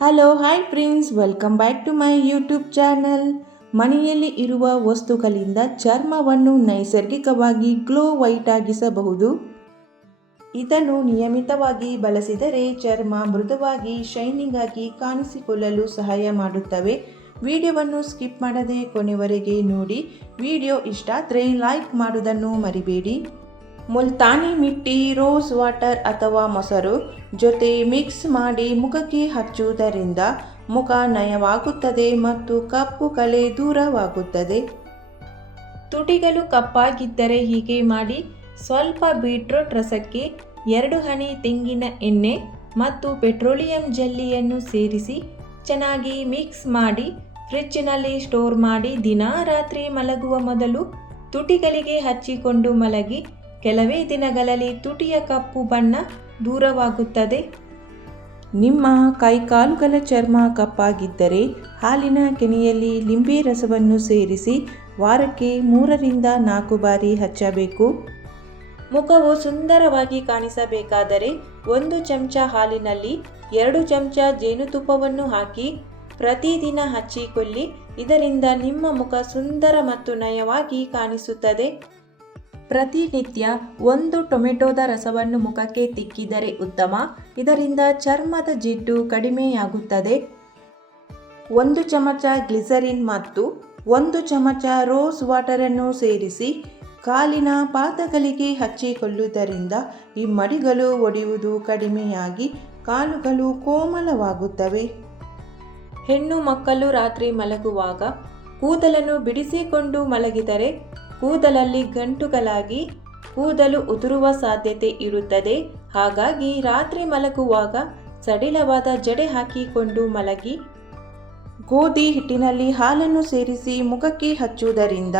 Hello hi friends, welcome back to my YouTube channel. ಮನೆಯಲ್ಲಿ ಇರುವ ವಸ್ತುಗಳಿಂದ ಚರ್ಮವನ್ನು ನೈಸರ್ಗಿಕವಾಗಿ ಗ್ಲೋ ವೈಟ್ ಆಗಿಸಬಹುದು. ಇದನ್ನು ನಿಯಮಿತವಾಗಿ ಬಳಸಿದರೆ ಚರ್ಮ ಮೃದುವಾಗಿ ಶೈನಿಂಗ್ ಆಗಿ ಕಾಣಿಸಿಕೊಳ್ಳಲು ಸಹಾಯ ಮಾಡುತ್ತವೆ. ವಿಡಿಯೋವನ್ನು ಸ್ಕಿಪ್ ಮಾಡದೆ ಕೊನೆವರೆಗೆ ನೋಡಿ. ವಿಡಿಯೋ ಇಷ್ಟ ಆದರೆ ಲೈಕ್ ಮಾಡುವುದನ್ನು ಮರಿಬೇಡಿ. ಮುಲ್ತಾನಿ ಮಿಟ್ಟಿ, ರೋಸ್ ವಾಟರ್ ಅಥವಾ ಮೊಸರು ಜೊತೆ ಮಿಕ್ಸ್ ಮಾಡಿ ಮುಖಕ್ಕೆ ಹಚ್ಚುವುದರಿಂದ ಮುಖ ನಯವಾಗುತ್ತದೆ ಮತ್ತು ಕಪ್ಪು ಕಲೆ ದೂರವಾಗುತ್ತದೆ. ತುಟಿಗಳು ಕಪ್ಪಾಗಿದ್ದರೆ ಹೀಗೆ ಮಾಡಿ: ಸ್ವಲ್ಪ ಬೀಟ್ರೂಟ್ ರಸಕ್ಕೆ 2 ಹನಿ ತೆಂಗಿನ ಎಣ್ಣೆ ಮತ್ತು ಪೆಟ್ರೋಲಿಯಂ ಜೆಲ್ಲಿಯನ್ನು ಸೇರಿಸಿ ಚೆನ್ನಾಗಿ ಮಿಕ್ಸ್ ಮಾಡಿ ಫ್ರಿಡ್ಜ್ನಲ್ಲಿ ಸ್ಟೋರ್ ಮಾಡಿ ದಿನ ರಾತ್ರಿ ಮಲಗುವ ಮೊದಲು ತುಟಿಗಳಿಗೆ ಹಚ್ಚಿಕೊಂಡು ಮಲಗಿ. ಕೆಲವೇ ದಿನಗಳಲ್ಲಿ ತುಟಿಯ ಕಪ್ಪು ಬಣ್ಣ ದೂರವಾಗುತ್ತದೆ. ನಿಮ್ಮ ಕೈಕಾಲುಗಳ ಚರ್ಮ ಕಪ್ಪಾಗಿದ್ದರೆ ಹಾಲಿನ ಕೆನೆಯಲ್ಲಿ ಲಿಂಬೆ ರಸವನ್ನು ಸೇರಿಸಿ ವಾರಕ್ಕೆ 3ರಿಂದ 4 ಬಾರಿ ಹಚ್ಚಬೇಕು. ಮುಖವು ಸುಂದರವಾಗಿ ಕಾಣಿಸಬೇಕಾದರೆ 1 ಚಮಚ ಹಾಲಿನಲ್ಲಿ 2 ಚಮಚ ಜೇನುತುಪ್ಪವನ್ನು ಹಾಕಿ ಪ್ರತಿದಿನ ಹಚ್ಚಿಕೊಳ್ಳಿ. ಇದರಿಂದ ನಿಮ್ಮ ಮುಖ ಸುಂದರ ಮತ್ತು ನಯವಾಗಿ ಕಾಣಿಸುತ್ತದೆ. ಪ್ರತಿನಿತ್ಯ 1 ಟೊಮೆಟೊದ ರಸವನ್ನು ಮುಖಕ್ಕೆ ತಿಕ್ಕಿದರೆ ಉತ್ತಮ. ಇದರಿಂದ ಚರ್ಮದ ಜಿಡ್ಡು ಕಡಿಮೆಯಾಗುತ್ತದೆ. 1 ಚಮಚ ಗ್ಲಿಸರಿನ್ ಮತ್ತು 1 ಚಮಚ ರೋಸ್ ವಾಟರನ್ನು ಸೇರಿಸಿ ಕಾಲಿನ ಪಾದಗಳಿಗೆ ಹಚ್ಚಿಕೊಳ್ಳುವುದರಿಂದ ಹಿಮ್ಮಡಿಗಳು ಒಡೆಯುವುದು ಕಡಿಮೆಯಾಗಿ ಕಾಲುಗಳು ಕೋಮಲವಾಗುತ್ತವೆ. ಹೆಣ್ಣು ಮಕ್ಕಳು ರಾತ್ರಿ ಮಲಗುವಾಗ ಕೂದಲನ್ನು ಬಿಡಿಸಿಕೊಂಡು ಮಲಗಿದರೆ ಕೂದಲಲ್ಲಿ ಗಂಟುಗಳಾಗಿ ಕೂದಲು ಉದುರುವ ಸಾಧ್ಯತೆ ಇರುತ್ತದೆ. ಹಾಗಾಗಿ ರಾತ್ರಿ ಮಲಗುವಾಗ ಸಡಿಲವಾದ ಜಡೆ ಹಾಕಿಕೊಂಡು ಮಲಗಿ. ಗೋಧಿ ಹಿಟ್ಟಿನಲ್ಲಿ ಹಾಲನ್ನು ಸೇರಿಸಿ ಮುಖಕ್ಕೆ ಹಚ್ಚುವುದರಿಂದ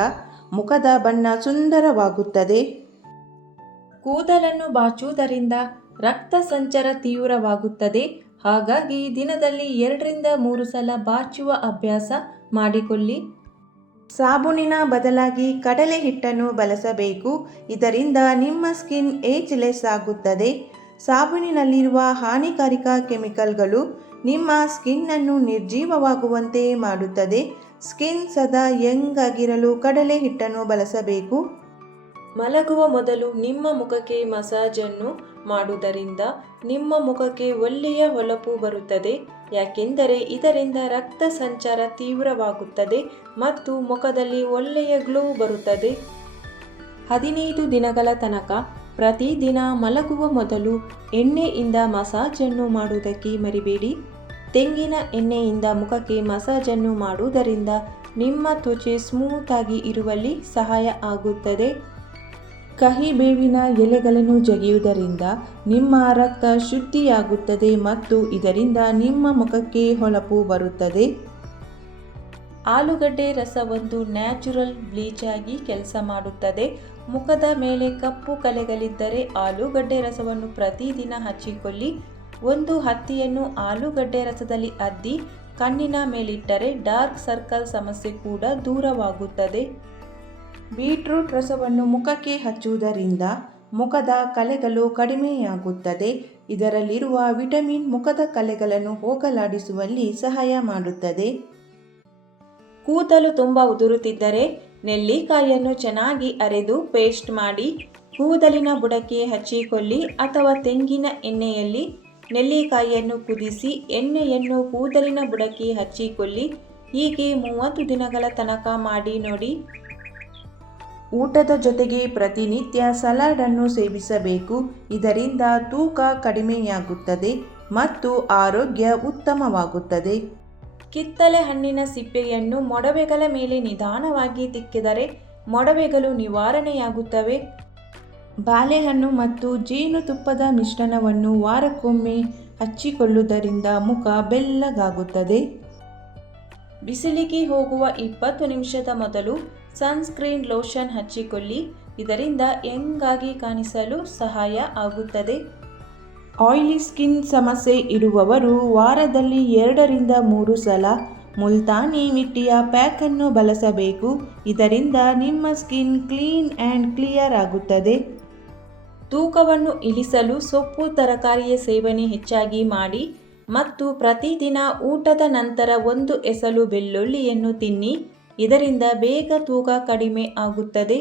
ಮುಖದ ಬಣ್ಣ ಸುಂದರವಾಗುತ್ತದೆ. ಕೂದಲನ್ನು ಬಾಚುವುದರಿಂದ ರಕ್ತ ಸಂಚಾರ ತೀವ್ರವಾಗುತ್ತದೆ. ಹಾಗಾಗಿ ದಿನದಲ್ಲಿ 2ರಿಂದ 3 ಸಲ ಬಾಚುವ ಅಭ್ಯಾಸ ಮಾಡಿಕೊಳ್ಳಿ. ಸಾಬೂನಿನ ಬದಲಾಗಿ ಕಡಲೆ ಹಿಟ್ಟನ್ನು ಬಳಸಬೇಕು. ಇದರಿಂದ ನಿಮ್ಮ ಸ್ಕಿನ್ ಏಜ್ಲೆಸ್ ಆಗುತ್ತದೆ. ಸಾಬೂನಿನಲ್ಲಿರುವ ಹಾನಿಕಾರಕ ಕೆಮಿಕಲ್ಗಳು ನಿಮ್ಮ ಸ್ಕಿನ್ನನ್ನು ನಿರ್ಜೀವವಾಗುವಂತೆ ಮಾಡುತ್ತದೆ. ಸ್ಕಿನ್ ಸದಾ ಯಂಗ್ ಆಗಿರಲು ಕಡಲೆ ಹಿಟ್ಟನ್ನು ಬಳಸಬೇಕು. ಮಲಗುವ ಮೊದಲು ನಿಮ್ಮ ಮುಖಕ್ಕೆ ಮಸಾಜನ್ನು ಮಾಡುವುದರಿಂದ ನಿಮ್ಮ ಮುಖಕ್ಕೆ ಒಳ್ಳೆಯ ಹೊಳಪು ಬರುತ್ತದೆ. ಯಾಕೆಂದರೆ ಇದರಿಂದ ರಕ್ತ ಸಂಚಾರ ತೀವ್ರವಾಗುತ್ತದೆ ಮತ್ತು ಮುಖದಲ್ಲಿ ಒಳ್ಳೆಯ ಗ್ಲೋ ಬರುತ್ತದೆ. 15 ದಿನಗಳ ತನಕ ಪ್ರತಿದಿನ ಮಲಗುವ ಮೊದಲು ಎಣ್ಣೆಯಿಂದ ಮಸಾಜನ್ನು ಮಾಡುವುದಕ್ಕೆ ಮರಿಬೇಡಿ. ತೆಂಗಿನ ಎಣ್ಣೆಯಿಂದ ಮುಖಕ್ಕೆ ಮಸಾಜನ್ನು ಮಾಡುವುದರಿಂದ ನಿಮ್ಮ ತ್ವಚೆ ಸ್ಮೂತ್ ಆಗಿ ಇರುವಲ್ಲಿ ಸಹಾಯ ಆಗುತ್ತದೆ. ಕಹಿ ಬೇವಿನ ಎಲೆಗಳನ್ನು ಜಗಿಯುವುದರಿಂದ ನಿಮ್ಮ ರಕ್ತ ಶುದ್ಧಿಯಾಗುತ್ತದೆ ಮತ್ತು ಇದರಿಂದ ನಿಮ್ಮ ಮುಖಕ್ಕೆ ಹೊಳಪು ಬರುತ್ತದೆ. ಆಲೂಗಡ್ಡೆ ರಸ ಒಂದು ನ್ಯಾಚುರಲ್ ಬ್ಲೀಚ್ ಆಗಿ ಕೆಲಸ ಮಾಡುತ್ತದೆ. ಮುಖದ ಮೇಲೆ ಕಪ್ಪು ಕಲೆಗಳಿದ್ದರೆ ಆಲೂಗಡ್ಡೆ ರಸವನ್ನು ಪ್ರತಿದಿನ ಹಚ್ಚಿಕೊಳ್ಳಿ. ಒಂದು ಹತ್ತಿಯನ್ನು ಆಲೂಗಡ್ಡೆ ರಸದಲ್ಲಿ ಅದ್ದಿ ಕಣ್ಣಿನ ಮೇಲಿಟ್ಟರೆ ಡಾರ್ಕ್ ಸರ್ಕಲ್ ಸಮಸ್ಯೆ ಕೂಡ ದೂರವಾಗುತ್ತದೆ. ಬೀಟ್ರೂಟ್ ರಸವನ್ನು ಮುಖಕ್ಕೆ ಹಚ್ಚುವುದರಿಂದ ಮುಖದ ಕಲೆಗಳು ಕಡಿಮೆಯಾಗುತ್ತದೆ. ಇದರಲ್ಲಿರುವ ವಿಟಮಿನ್ ಮುಖದ ಕಲೆಗಳನ್ನು ಹೋಗಲಾಡಿಸುವಲ್ಲಿ ಸಹಾಯ ಮಾಡುತ್ತದೆ. ಕೂದಲು ತುಂಬ ಉದುರುತ್ತಿದ್ದರೆ ನೆಲ್ಲಿಕಾಯಿಯನ್ನು ಚೆನ್ನಾಗಿ ಅರೆದು ಪೇಸ್ಟ್ ಮಾಡಿ ಕೂದಲಿನ ಬುಡಕ್ಕೆ ಹಚ್ಚಿಕೊಳ್ಳಿ. ಅಥವಾ ತೆಂಗಿನ ಎಣ್ಣೆಯಲ್ಲಿ ನೆಲ್ಲಿಕಾಯಿಯನ್ನು ಕುದಿಸಿ ಎಣ್ಣೆಯನ್ನು ಕೂದಲಿನ ಬುಡಕ್ಕೆ ಹಚ್ಚಿಕೊಳ್ಳಿ. ಹೀಗೆ 30 ದಿನಗಳ ತನಕ ಮಾಡಿ ನೋಡಿ. ಊಟದ ಜೊತೆಗೆ ಪ್ರತಿನಿತ್ಯ ಸಲಾಡ್ ಅನ್ನು ಸೇವಿಸಬೇಕು. ಇದರಿಂದ ತೂಕ ಕಡಿಮೆಯಾಗುತ್ತದೆ ಮತ್ತು ಆರೋಗ್ಯ ಉತ್ತಮವಾಗುತ್ತದೆ. ಕಿತ್ತಳೆ ಹಣ್ಣಿನ ಸಿಪ್ಪೆಯನ್ನು ಮೊಡವೆಗಳ ಮೇಲೆ ನಿಧಾನವಾಗಿ ತಿಕ್ಕಿದರೆ ಮೊಡವೆಗಳು ನಿವಾರಣೆಯಾಗುತ್ತವೆ. ಬಾಳೆಹಣ್ಣು ಮತ್ತು ಜೇನುತುಪ್ಪದ ಮಿಶ್ರಣವನ್ನು ವಾರಕ್ಕೊಮ್ಮೆ ಹಚ್ಚಿಕೊಳ್ಳುವುದರಿಂದ ಮುಖ ಬೆಳ್ಳಗಾಗುತ್ತದೆ. ಬಿಸಿಲಿಗೆ ಹೋಗುವ 20 ನಿಮಿಷದ ಮೊದಲು ಸನ್ಸ್ಕ್ರೀನ್ ಲೋಷನ್ ಹಚ್ಚಿಕೊಳ್ಳಿ. ಇದರಿಂದ ಯಂಗ್ ಆಗಿ ಕಾಣಿಸಲು ಸಹಾಯ ಆಗುತ್ತದೆ. ಆಯಿಲಿ ಸ್ಕಿನ್ ಸಮಸ್ಯೆ ಇರುವವರು ವಾರದಲ್ಲಿ 2ರಿಂದ 3 ಸಲ ಮುಲ್ತಾನಿ ಮಿಟ್ಟಿಯ ಪ್ಯಾಕನ್ನು ಬಳಸಬೇಕು. ಇದರಿಂದ ನಿಮ್ಮ ಸ್ಕಿನ್ ಕ್ಲೀನ್ ಆ್ಯಂಡ್ ಕ್ಲಿಯರ್ ಆಗುತ್ತದೆ. ತೂಕವನ್ನು ಇಳಿಸಲು ಸೊಪ್ಪು ತರಕಾರಿಯ ಸೇವನೆ ಹೆಚ್ಚಾಗಿ ಮಾಡಿ. ಮತ್ತು ಪ್ರತಿದಿನ ಊಟದ ನಂತರ 1 ಎಸಳು ಬೆಳ್ಳುಳ್ಳಿಯನ್ನು ತಿನ್ನಿ. ಇದರಿಂದ ಬೇಗ ತೂಕ ಕಡಿಮೆ ಆಗುತ್ತದೆ.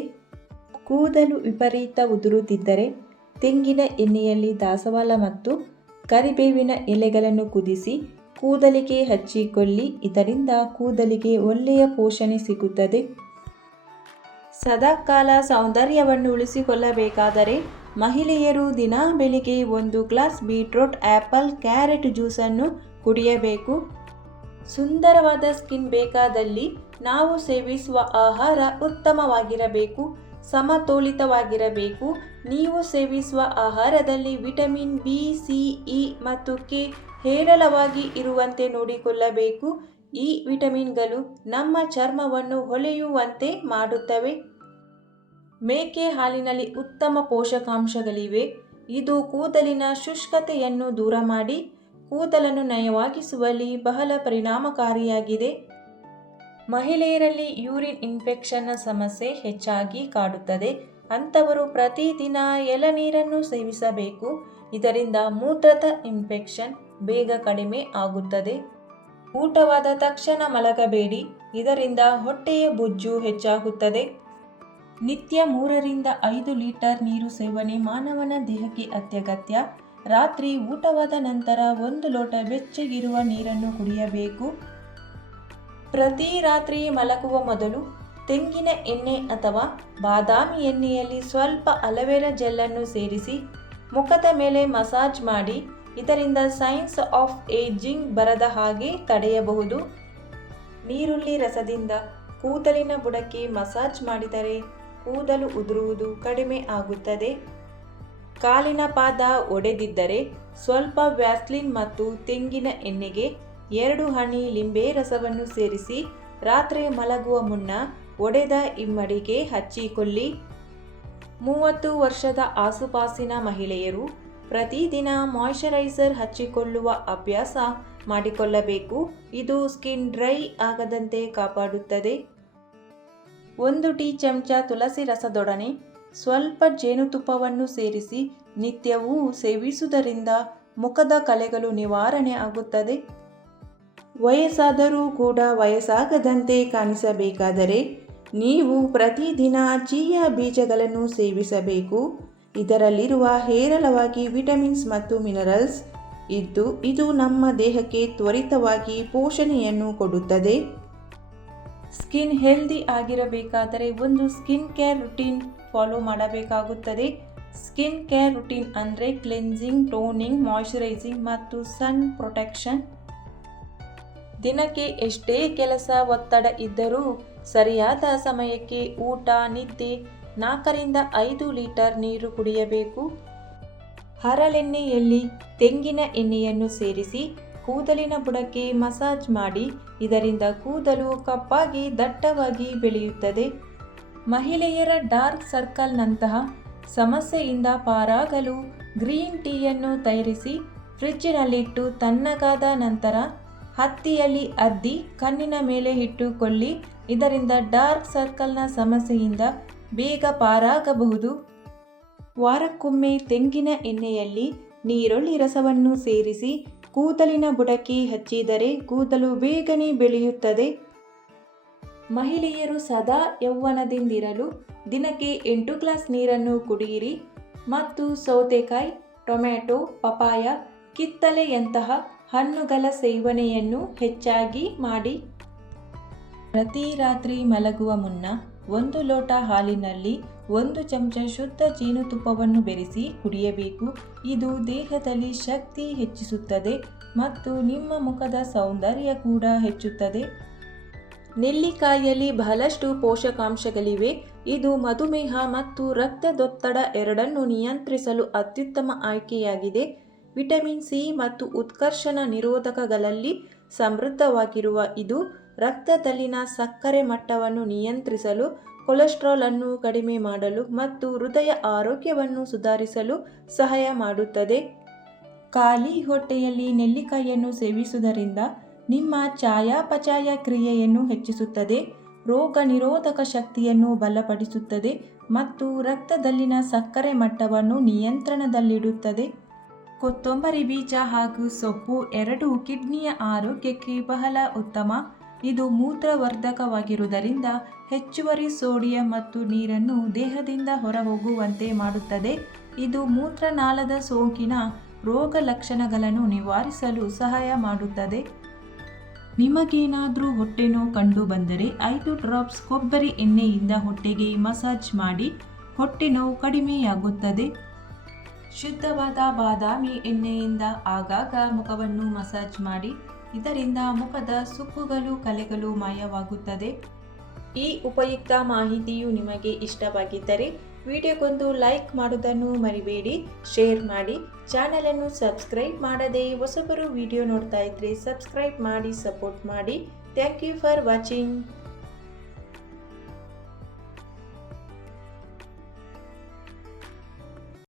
ಕೂದಲು ವಿಪರೀತ ಉದುರುತ್ತಿದ್ದರೆ ತೆಂಗಿನ ಎಣ್ಣೆಯಲ್ಲಿ ದಾಸವಾಳ ಮತ್ತು ಕರಿಬೇವಿನ ಎಲೆಗಳನ್ನು ಕುದಿಸಿ ಕೂದಲಿಗೆ ಹಚ್ಚಿಕೊಳ್ಳಿ. ಇದರಿಂದ ಕೂದಲಿಗೆ ಒಳ್ಳೆಯ ಪೋಷಣೆ ಸಿಗುತ್ತದೆ. ಸದಾಕಾಲ ಸೌಂದರ್ಯವನ್ನು ಉಳಿಸಿಕೊಳ್ಳಬೇಕಾದರೆ ಮಹಿಳೆಯರು ದಿನ ಬೆಳಿಗ್ಗೆ 1 ಗ್ಲಾಸ್ ಬೀಟ್ರೂಟ್, ಆ್ಯಪಲ್, ಕ್ಯಾರೆಟ್ ಜ್ಯೂಸನ್ನು ಕುಡಿಯಬೇಕು. ಸುಂದರವಾದ ಸ್ಕಿನ್ ಬೇಕಾದಲ್ಲಿ ನಾವು ಸೇವಿಸುವ ಆಹಾರ ಉತ್ತಮವಾಗಿರಬೇಕು, ಸಮತೋಲಿತವಾಗಿರಬೇಕು. ನೀವು ಸೇವಿಸುವ ಆಹಾರದಲ್ಲಿ ವಿಟಮಿನ್ ಬಿ, ಸಿ, ಇ ಮತ್ತು ಕೆ ಹೇರಳವಾಗಿ ಇರುವಂತೆ ನೋಡಿಕೊಳ್ಳಬೇಕು. ಈ ವಿಟಮಿನ್ಗಳು ನಮ್ಮ ಚರ್ಮವನ್ನು ಹೊಳೆಯುವಂತೆ ಮಾಡುತ್ತವೆ. ಮೇಕೆ ಹಾಲಿನಲ್ಲಿ ಉತ್ತಮ ಪೋಷಕಾಂಶಗಳಿವೆ. ಇದು ಕೂದಲಿನ ಶುಷ್ಕತೆಯನ್ನು ದೂರ ಮಾಡಿ ಕೂದಲನ್ನು ನಯವಾಗಿಸುವಲ್ಲಿ ಬಹಳ ಪರಿಣಾಮಕಾರಿಯಾಗಿದೆ. ಮಹಿಳೆಯರಲ್ಲಿ ಯೂರಿನ್ ಇನ್ಫೆಕ್ಷನ್ನ ಸಮಸ್ಯೆ ಹೆಚ್ಚಾಗಿ ಕಾಡುತ್ತದೆ. ಅಂಥವರು ಪ್ರತಿದಿನ ಎಳನೀರನ್ನು ಸೇವಿಸಬೇಕು. ಇದರಿಂದ ಮೂತ್ರದ ಇನ್ಫೆಕ್ಷನ್ ಬೇಗ ಕಡಿಮೆ ಆಗುತ್ತದೆ. ಊಟವಾದ ತಕ್ಷಣ ಮಲಗಬೇಡಿ. ಇದರಿಂದ ಹೊಟ್ಟೆಯ ಬೊಜ್ಜು ಹೆಚ್ಚಾಗುತ್ತದೆ. ನಿತ್ಯ 3 ರಿಂದ 5 ಲೀಟರ್ ನೀರು ಸೇವನೆ ಮಾನವನ ದೇಹಕ್ಕೆ ಅತ್ಯಗತ್ಯ. ರಾತ್ರಿ ಊಟವಾದ ನಂತರ 1 ಲೋಟ ಬೆಚ್ಚಗಿರುವ ನೀರನ್ನು ಕುಡಿಯಬೇಕು. ಪ್ರತಿ ರಾತ್ರಿ ಮಲಗುವ ಮೊದಲು ತೆಂಗಿನ ಎಣ್ಣೆ ಅಥವಾ ಬಾದಾಮಿ ಎಣ್ಣೆಯಲ್ಲಿ ಸ್ವಲ್ಪ ಅಲೋವೆರಾ ಜೆಲ್ಲನ್ನು ಸೇರಿಸಿ ಮುಖದ ಮೇಲೆ ಮಸಾಜ್ ಮಾಡಿ. ಇದರಿಂದ ಸೈನ್ಸ್ ಆಫ್ ಏಜಿಂಗ್ ಬರದ ಹಾಗೆ ತಡೆಯಬಹುದು. ನೀರುಳ್ಳಿ ರಸದಿಂದ ಕೂದಲಿನ ಬುಡಕ್ಕೆ ಮಸಾಜ್ ಮಾಡಿದರೆ ಕೂದಲು ಉದುರುವುದು ಕಡಿಮೆ ಆಗುತ್ತದೆ. ಕಾಲಿನ ಪಾದ ಒಡೆದಿದ್ದರೆ ಸ್ವಲ್ಪ ವ್ಯಾಸ್ಲಿನ್ ಮತ್ತು ತೆಂಗಿನ ಎಣ್ಣೆಗೆ 2 ಹನಿ ಲಿಂಬೆ ರಸವನ್ನು ಸೇರಿಸಿ ರಾತ್ರಿ ಮಲಗುವ ಮುನ್ನ ಒಡೆದ ಇಮ್ಮಡಿಗೆ ಹಚ್ಚಿಕೊಳ್ಳಿ. 30 ವರ್ಷದ ಆಸುಪಾಸಿನ ಮಹಿಳೆಯರು ಪ್ರತಿದಿನ ಮಾಯಿಶ್ಚರೈಸರ್ ಹಚ್ಚಿಕೊಳ್ಳುವ ಅಭ್ಯಾಸ ಮಾಡಿಕೊಳ್ಳಬೇಕು. ಇದು ಸ್ಕಿನ್ ಡ್ರೈ ಆಗದಂತೆ ಕಾಪಾಡುತ್ತದೆ. 1 ಟೀ ಚಮಚ ತುಳಸಿ ರಸದೊಡನೆ ಸ್ವಲ್ಪ ಜೇನುತುಪ್ಪವನ್ನು ಸೇರಿಸಿ ನಿತ್ಯವೂ ಸೇವಿಸುವುದರಿಂದ ಮುಖದ ಕಲೆಗಳು ನಿವಾರಣೆ ಆಗುತ್ತದೆ. ವಯಸ್ಸಾದರೂ ಕೂಡ ವಯಸ್ಸಾಗದಂತೆ ಕಾಣಿಸಬೇಕಾದರೆ ನೀವು ಪ್ರತಿದಿನ ಚಿಯಾ ಬೀಜಗಳನ್ನು ಸೇವಿಸಬೇಕು. ಇದರಲ್ಲಿರುವ ಹೇರಳವಾಗಿ ವಿಟಮಿನ್ಸ್ ಮತ್ತು ಮಿನರಲ್ಸ್ ಇದ್ದು ಇದು ನಮ್ಮ ದೇಹಕ್ಕೆ ತ್ವರಿತವಾಗಿ ಪೋಷಣೆಯನ್ನು ಕೊಡುತ್ತದೆ. ಸ್ಕಿನ್ ಹೆಲ್ದಿ ಆಗಿರಬೇಕಾದರೆ ಒಂದು ಸ್ಕಿನ್ ಕೇರ್ ರುಟೀನ್ ಫಾಲೋ ಮಾಡಬೇಕಾಗುತ್ತದೆ. ಸ್ಕಿನ್ ಕೇರ್ ರುಟೀನ್ ಅಂದರೆ ಕ್ಲೆನ್ಸಿಂಗ್, ಟೋನಿಂಗ್, ಮಾಯಿಶ್ಚರೈಸಿಂಗ್ ಮತ್ತು ಸನ್ ಪ್ರೊಟೆಕ್ಷನ್. ದಿನಕ್ಕೆ ಎಷ್ಟೇ ಕೆಲಸ ಒತ್ತಡ ಇದ್ದರೂ ಸರಿಯಾದ ಸಮಯಕ್ಕೆ ಊಟ, ನಿದ್ದೆ, 4 ರಿಂದ 5 ಲೀಟರ್ ನೀರು ಕುಡಿಯಬೇಕು. ಹರಳೆಣ್ಣೆಯಲ್ಲಿ ತೆಂಗಿನ ಎಣ್ಣೆಯನ್ನು ಸೇರಿಸಿ ಕೂದಲಿನ ಬುಡಕ್ಕೆ ಮಸಾಜ್ ಮಾಡಿ. ಇದರಿಂದ ಕೂದಲು ಕಪ್ಪಾಗಿ ದಟ್ಟವಾಗಿ ಬೆಳೆಯುತ್ತದೆ. ಮಹಿಳೆಯರ ಡಾರ್ಕ್ ಸರ್ಕಲ್ನಂತಹ ಸಮಸ್ಯೆಯಿಂದ ಪಾರಾಗಲು ಗ್ರೀನ್ ಟೀಯನ್ನು ತಯಾರಿಸಿ ಫ್ರಿಡ್ಜ್ನಲ್ಲಿಟ್ಟು ತಣ್ಣಗಾದ ನಂತರ ಹತ್ತಿಯಲ್ಲಿ ಅದ್ದಿ ಕಣ್ಣಿನ ಮೇಲೆ ಇಟ್ಟುಕೊಳ್ಳಿ. ಇದರಿಂದ ಡಾರ್ಕ್ ಸರ್ಕಲ್ನ ಸಮಸ್ಯೆಯಿಂದ ಬೇಗ ಪಾರಾಗಬಹುದು. ವಾರಕ್ಕೊಮ್ಮೆ ತೆಂಗಿನ ಎಣ್ಣೆಯಲ್ಲಿ ನೀರುಳ್ಳಿ ರಸವನ್ನು ಸೇರಿಸಿ ಕೂದಲಿನ ಬುಡಕ್ಕೆ ಹಚ್ಚಿದರೆ ಕೂದಲು ಬೇಗನೆ ಬೆಳೆಯುತ್ತದೆ. ಮಹಿಳೆಯರು ಸದಾ ಯೌವನದಿಂದಿರಲು ದಿನಕ್ಕೆ 8 ಗ್ಲಾಸ್ ನೀರನ್ನು ಕುಡಿಯಿರಿ ಮತ್ತು ಸೌತೆಕಾಯಿ, ಟೊಮೆಟೊ, ಪಪಾಯ, ಕಿತ್ತಳೆಯಂತಹ ಹಣ್ಣುಗಳ ಸೇವನೆಯನ್ನು ಹೆಚ್ಚಾಗಿ ಮಾಡಿ. ಪ್ರತಿ ರಾತ್ರಿ ಮಲಗುವ ಮುನ್ನ 1 ಲೋಟ ಹಾಲಿನಲ್ಲಿ 1 ಚಮಚ ಶುದ್ಧ ಜೇನುತುಪ್ಪವನ್ನು ಬೆರೆಸಿ ಕುಡಿಯಬೇಕು. ಇದು ದೇಹದಲ್ಲಿ ಶಕ್ತಿ ಹೆಚ್ಚಿಸುತ್ತದೆ ಮತ್ತು ನಿಮ್ಮ ಮುಖದ ಸೌಂದರ್ಯ ಕೂಡ ಹೆಚ್ಚುತ್ತದೆ. ನೆಲ್ಲಿಕಾಯಿಯಲ್ಲಿ ಬಹಳಷ್ಟು ಪೋಷಕಾಂಶಗಳಿವೆ. ಇದು ಮಧುಮೇಹ ಮತ್ತು ರಕ್ತದೊತ್ತಡ ಎರಡನ್ನೂ ನಿಯಂತ್ರಿಸಲು ಅತ್ಯುತ್ತಮ ಆಯ್ಕೆಯಾಗಿದೆ. ವಿಟಮಿನ್ ಸಿ ಮತ್ತು ಉತ್ಕರ್ಷಣ ನಿರೋಧಕಗಳಲ್ಲಿ ಸಮೃದ್ಧವಾಗಿರುವ ಇದು ರಕ್ತದಲ್ಲಿನ ಸಕ್ಕರೆ ಮಟ್ಟವನ್ನು ನಿಯಂತ್ರಿಸಲು, ಕೊಲೆಸ್ಟ್ರಾಲ್ ಅನ್ನು ಕಡಿಮೆ ಮಾಡಲು ಮತ್ತು ಹೃದಯ ಆರೋಗ್ಯವನ್ನು ಸುಧಾರಿಸಲು ಸಹಾಯ ಮಾಡುತ್ತದೆ. ಖಾಲಿ ಹೊಟ್ಟೆಯಲ್ಲಿ ನೆಲ್ಲಿಕಾಯಿಯನ್ನು ಸೇವಿಸುವುದರಿಂದ ನಿಮ್ಮ ಚಯಾಪಚಯ ಕ್ರಿಯೆಯನ್ನು ಹೆಚ್ಚಿಸುತ್ತದೆ, ರೋಗ ನಿರೋಧಕ ಶಕ್ತಿಯನ್ನು ಬಲಪಡಿಸುತ್ತದೆ ಮತ್ತು ರಕ್ತದಲ್ಲಿನ ಸಕ್ಕರೆ ಮಟ್ಟವನ್ನು ನಿಯಂತ್ರಣದಲ್ಲಿಡುತ್ತದೆ. ಕೊತ್ತಂಬರಿ ಬೀಜ ಹಾಗೂ ಸೊಪ್ಪು ಎರಡೂ ಕಿಡ್ನಿಯ ಆರೋಗ್ಯಕ್ಕೆ ಬಹಳ ಉತ್ತಮ. ಇದು ಮೂತ್ರವರ್ಧಕವಾಗಿರುವುದರಿಂದ ಹೆಚ್ಚುವರಿ ಸೋಡಿಯಂ ಮತ್ತು ನೀರನ್ನು ದೇಹದಿಂದ ಹೊರಹೋಗುವಂತೆ ಮಾಡುತ್ತದೆ. ಇದು ಮೂತ್ರನಾಳದ ಸೋಂಕಿನ ರೋಗ ಲಕ್ಷಣಗಳನ್ನು ನಿವಾರಿಸಲು ಸಹಾಯ ಮಾಡುತ್ತದೆ. ನಿಮಗೇನಾದರೂ ಹೊಟ್ಟೆ ನೋವು ಕಂಡು ಬಂದರೆ 5 ಡ್ರಾಪ್ಸ್ ಕೊಬ್ಬರಿ ಎಣ್ಣೆಯಿಂದ ಹೊಟ್ಟೆಗೆ ಮಸಾಜ್ ಮಾಡಿ ಹೊಟ್ಟೆ ನೋವು ಕಡಿಮೆಯಾಗುತ್ತದೆ. ಶುದ್ಧವಾದ ಬಾದಾಮಿ ಎಣ್ಣೆಯಿಂದ ಆಗಾಗ ಮುಖವನ್ನು ಮಸಾಜ್ ಮಾಡಿ, ಇದರಿಂದ ಮುಖದ ಸುಕ್ಕುಗಳು ಕಲೆಗಳು ಮಾಯವಾಗುತ್ತದೆ. ಈ ಉಪಯುಕ್ತ ಮಾಹಿತಿಯು ನಿಮಗೆ ಇಷ್ಟವಾಗಿದ್ದರೆ ವಿಡಿಯೋಗೊಂದು ಲೈಕ್ ಮಾಡೋದನ್ನು ಮರಿಬೇಡಿ, ಶೇರ್ ಮಾಡಿ. ಚಾನಲನ್ನು ಸಬ್ಸ್ಕ್ರೈಬ್ ಮಾಡದೆ ಹೊಸಬರು ವಿಡಿಯೋ ನೋಡ್ತಾ ಇದ್ದರೆ ಸಬ್ಸ್ಕ್ರೈಬ್ ಮಾಡಿ ಸಪೋರ್ಟ್ ಮಾಡಿ. Thank you for watching.